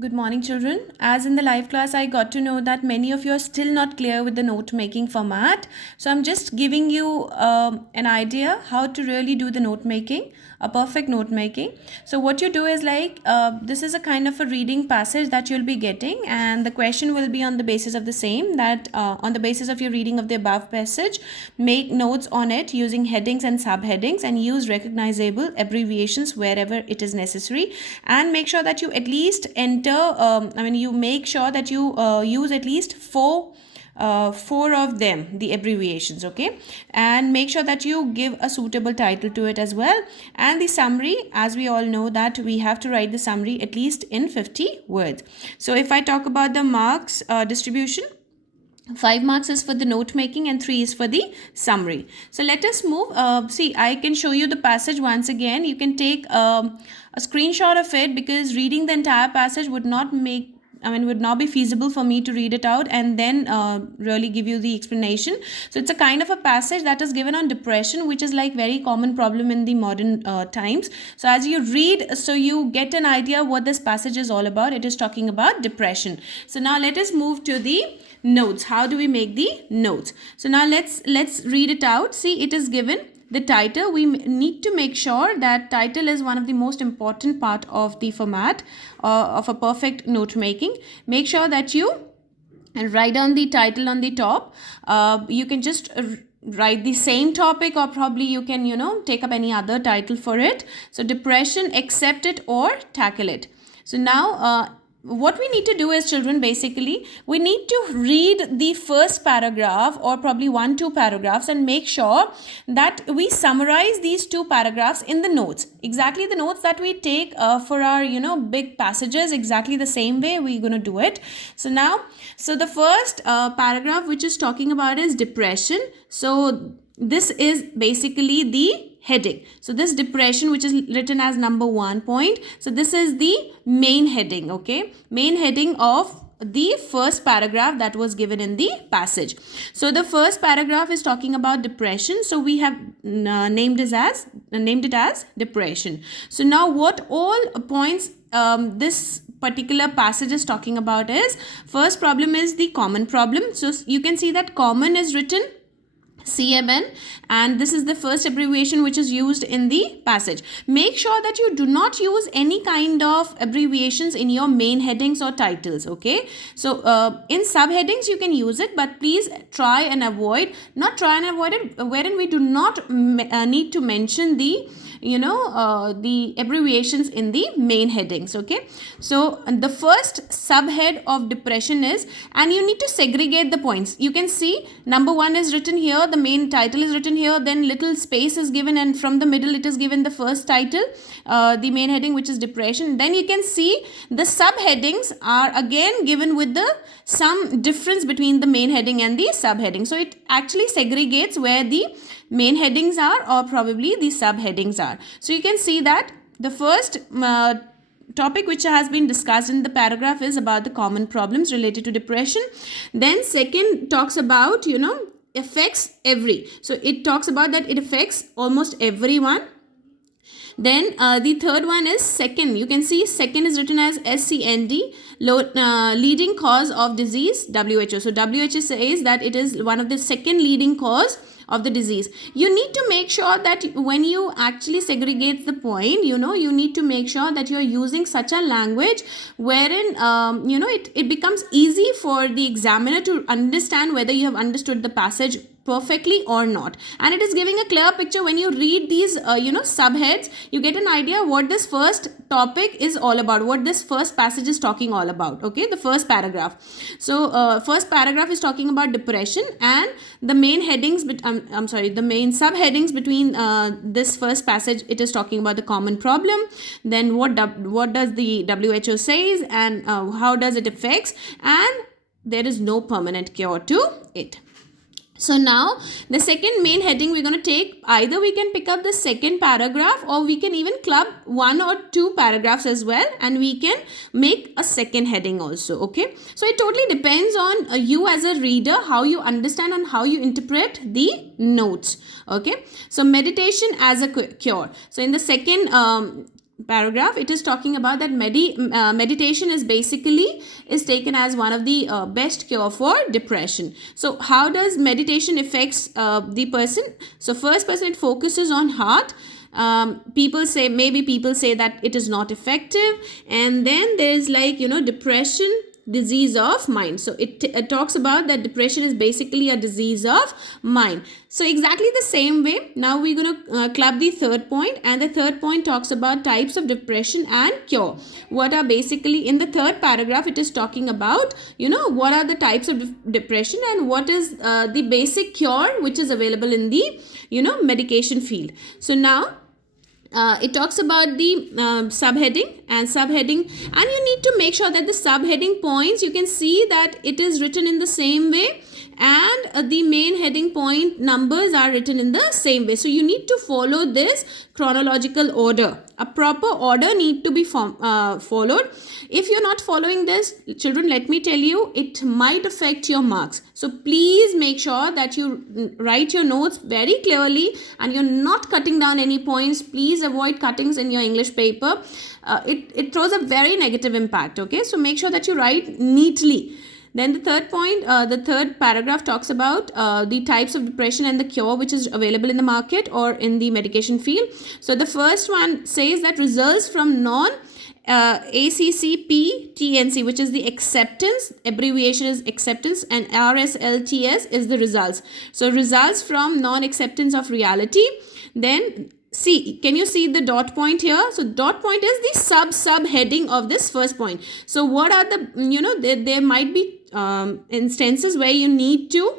Good morning, children. As in the live class, I got to know that many of you are still not clear with the note making format. So, I'm just giving you an idea how to really do the note making, a perfect note making. So, what you do is this is a kind of a reading passage that you'll be getting, and the question will be on the basis of the same that on the basis of your reading of the above passage, make notes on it using headings and subheadings and use recognizable abbreviations wherever it is necessary, and make sure that you at least you make sure that you use at least four of them, the abbreviations, okay, and make sure that you give a suitable title to it as well. And the summary, as we all know that we have to write the summary at least in 50 words. So if I talk about the marks distribution, 5 marks is for the note making and 3 is for the summary. So let us move. See, I can show you the passage once again. You can take a screenshot of it, because reading the entire passage would not be feasible for me to read it out and then really give you the explanation. So it's a kind of a passage that is given on depression, which is like very common problem in the modern times. So as you read, so you get an idea what this passage is all about. It is talking about depression. So now let us move to the notes. How do we make the notes? So now let's read it out. See, it is given the title. We need to make sure that title is one of the most important part of the format of a perfect note making. Make sure that you write down the title on the top. You can just write the same topic, or probably you can take up any other title for it. So depression, accept it or tackle it. So now what we need to do is, children, basically we need to read the first paragraph or probably 1-2 paragraphs and make sure that we summarize these 2 paragraphs in the notes, exactly the notes that we take for our big passages. Exactly the same way we're going to do it. So the first paragraph which is talking about is depression. So this is basically the heading. So this depression, which is written as number 1 point. So this is the main heading, okay, main heading of the first paragraph that was given in the passage. So the first paragraph is talking about depression. So we have named it as depression. So now what all points this particular passage is talking about is, first problem is the common problem. So you can see that common is written CMN, and this is the first abbreviation which is used in the passage. Make sure that you do not use any kind of abbreviations in your main headings or titles, okay. So in subheadings you can use it, but please try and avoid it wherein we do not need to mention the the abbreviations in the main headings, okay. So the first subhead of depression is, and you need to segregate the points. You can see number 1 is written here, the main title is written here, then little space is given, and from the middle it is given the first title, the main heading, which is depression. Then you can see the subheadings are again given with some difference between the main heading and the subheading. So it actually segregates where the main headings are or probably the subheadings are. So you can see that the first topic which has been discussed in the paragraph is about the common problems related to depression. Then second talks about affects every. So it talks about that it affects almost everyone. Then the third one is second. You can see second is written as SCND, leading cause of disease, WHO. So WHO says that it is one of the second leading cause of the disease. You need to make sure that when you actually segregate the point, you need to make sure that you are using such a language wherein it becomes easy for the examiner to understand whether you have understood the passage perfectly or not, and it is giving a clear picture. When you read these subheads, you get an idea what this first topic is all about, what this first passage is talking all about, okay, the first paragraph. So first paragraph is talking about depression, and the main headings the main subheadings between this first passage, it is talking about the common problem, then what does the WHO says, and how does it affects, and there is no permanent cure to it. So now the second main heading we're going to take, either we can pick up the second paragraph or we can even club 1 or 2 paragraphs as well, and we can make a second heading also, okay. So it totally depends on you as a reader, how you understand and how you interpret the notes, okay. So meditation as a cure. So in the second paragraph, it is talking about that meditation is basically is taken as one of the best cure for depression. So how does meditation affects the person? So first person, it focuses on heart. People say that it is not effective, and then there is like, depression, disease of mind. So it talks about that depression is basically a disease of mind. So exactly the same way, now we're going to club the third point, and the third point talks about types of depression and cure. What are basically in the third paragraph, it is talking about, what are the types of depression and what is the basic cure which is available in the, medication field. So now it talks about the subheading, and you need to make sure that the subheading points, you can see that it is written in the same way, and the main heading point numbers are written in the same way. So you need to follow this chronological order. A proper order need to be followed. If you're not following this, children, let me tell you, it might affect your marks. So please make sure that you write your notes very clearly and you're not cutting down any points. Please avoid cuttings in your English paper. It throws a very negative impact. Okay, so make sure that you write neatly. Then the third point, the third paragraph talks about the types of depression and the cure which is available in the market or in the medication field. So the first one says that results from ACCP-TNC, which is the acceptance, abbreviation is acceptance, and RSLTS is the results. So results from non-acceptance of reality. Then see, can you see the dot point here? So dot point is the subheading of this first point. So what are the, there might be instances where you need to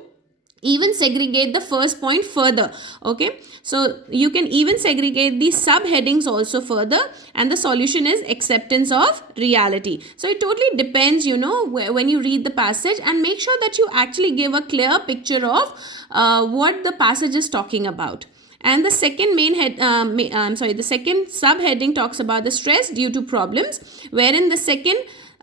even segregate the first point further. Okay, so you can even segregate the subheadings also further, and the solution is acceptance of reality. So it totally depends, when you read the passage, and make sure that you actually give a clear picture of what the passage is talking about. And the second the second subheading talks about the stress due to problems, wherein the second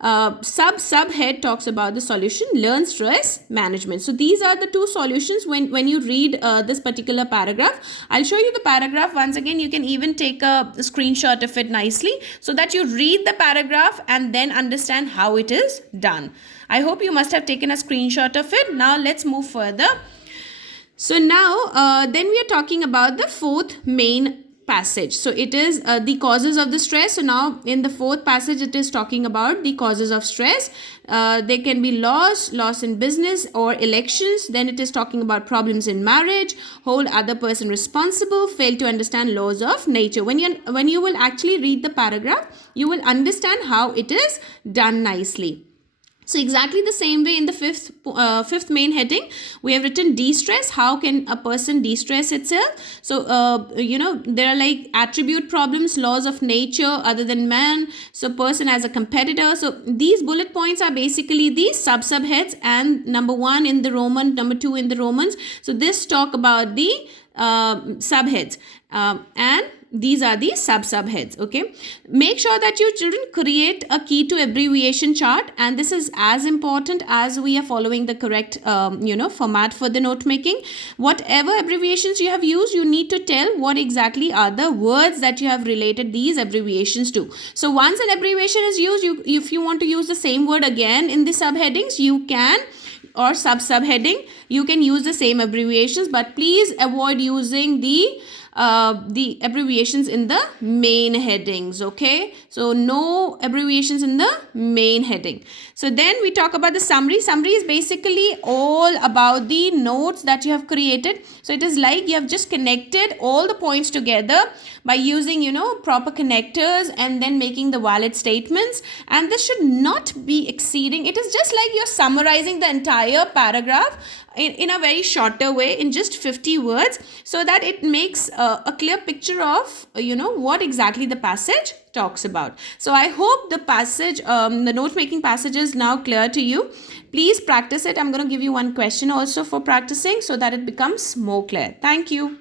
subhead talks about the solution, learn stress management. So these are the two solutions when you read this particular paragraph. I'll show you the paragraph once again. You can even take a screenshot of it nicely so that you read the paragraph and then understand how it is done. I hope you must have taken a screenshot of it. Now let's move further. So now then we are talking about the fourth main passage. So it is the causes of the stress. So now in the fourth passage, it is talking about the causes of stress. They can be loss in business or elections. Then it is talking about problems in marriage, hold other person responsible, fail to understand laws of nature. When you will actually read the paragraph, you will understand how it is done nicely. So exactly the same way in the fifth main heading, we have written de-stress. How can a person de-stress itself? So, there are like attribute problems, laws of nature other than man. So person as a competitor. So these bullet points are basically the subheads, and number 1 in the Roman, number 2 in the Romans. So this talk about the subheads, and these are the subheads. Okay, make sure that your children create a key to abbreviation chart, and this is as important as we are following the correct format for the note making. Whatever abbreviations you have used, you need to tell what exactly are the words that you have related these abbreviations to. So once an abbreviation is used, if you want to use the same word again in the subheadings, you can, or subheading, you can use the same abbreviations, but please avoid using the abbreviations in the main headings. Okay, so no abbreviations in the main heading. So then we talk about the summary. Summary is basically all about the notes that you have created. So it is like you have just connected all the points together by using proper connectors and then making the valid statements, and this should not be exceeding, it is just like you're summarizing the entire paragraph in a very shorter way, in just 50 words, so that it makes a clear picture of what exactly the passage talks about. So I hope the passage, the note making passage is now clear to you. Please practice it. I'm going to give you one question also for practicing so that it becomes more clear. Thank you.